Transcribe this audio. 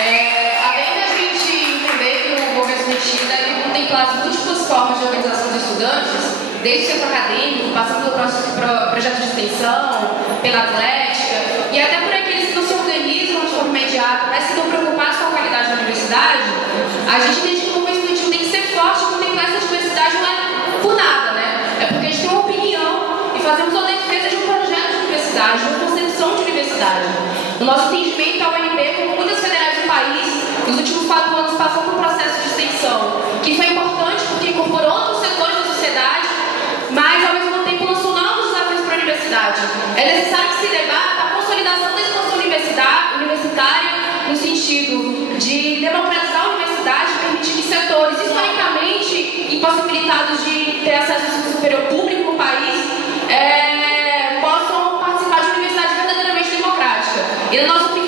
Além da gente entender que o governo estudantil deve contemplar as múltiplas formas de organização dos estudantes, desde o centro acadêmico, passando pelo projeto de extensão, pela atlética, e até por aqueles que não se organizam de forma imediata, mas que estão preocupados com a qualidade da universidade, a gente entende que o governo estudantil tem que ser forte e contemplar essa diversidade não é por nada, né? É porque a gente tem uma opinião e fazemos uma defesa de um projeto de universidade, de uma concepção de universidade. No nosso entendimento, a UNB, como muitas federais do país, nos últimos 4 anos passou por um processo de extensão, que foi importante porque incorporou outros setores da sociedade, mas ao mesmo tempo lançou novos desafios para a universidade. É necessário que se debata a consolidação da expansão universitária no sentido de democratizar a universidade, permitir que setores historicamente impossibilitados de ter acesso ao ensino superior público no país possam participar de uma universidade verdadeiramente democrática. E na nossa opinião,